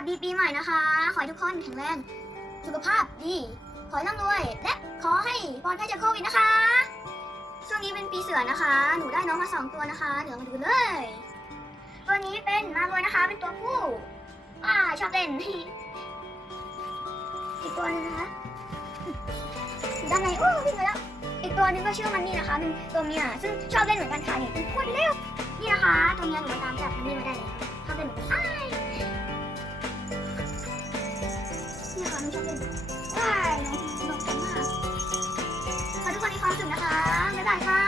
วัสดีปีใหม่นะคะ ขอให้ทุกคนแข็งแรง สุขภาพดี ขอให้ร่ำรวย และขอให้ปลอดภัยจากโควิดนะคะ ช่วงนี้เป็นปีเสือนะคะ หนูได้น้องมาสองตัวนะคะ เดี๋ยวมาดูกันเลย ตัวนี้เป็นมารวยนะคะ เป็นตัวผู้อ่าชอบเล่น อีกตัวหนึงนะคะด้านในโอ้วิ่งไปแล้ว อีกตัวหนึงก็ชื่อมันนี่นะคะ เป็นตัวเมีย ซึ่งชอบเล่นเหมือนกันค่ะเนี่ยเป็นคนเร็วนี่นะคะ ตัวเมียหนูมาตาม ไม่เลนใช่น้องน้งก่งมากขอทุกคนมีความสุขนะคะ บ๊ายบายค่ะ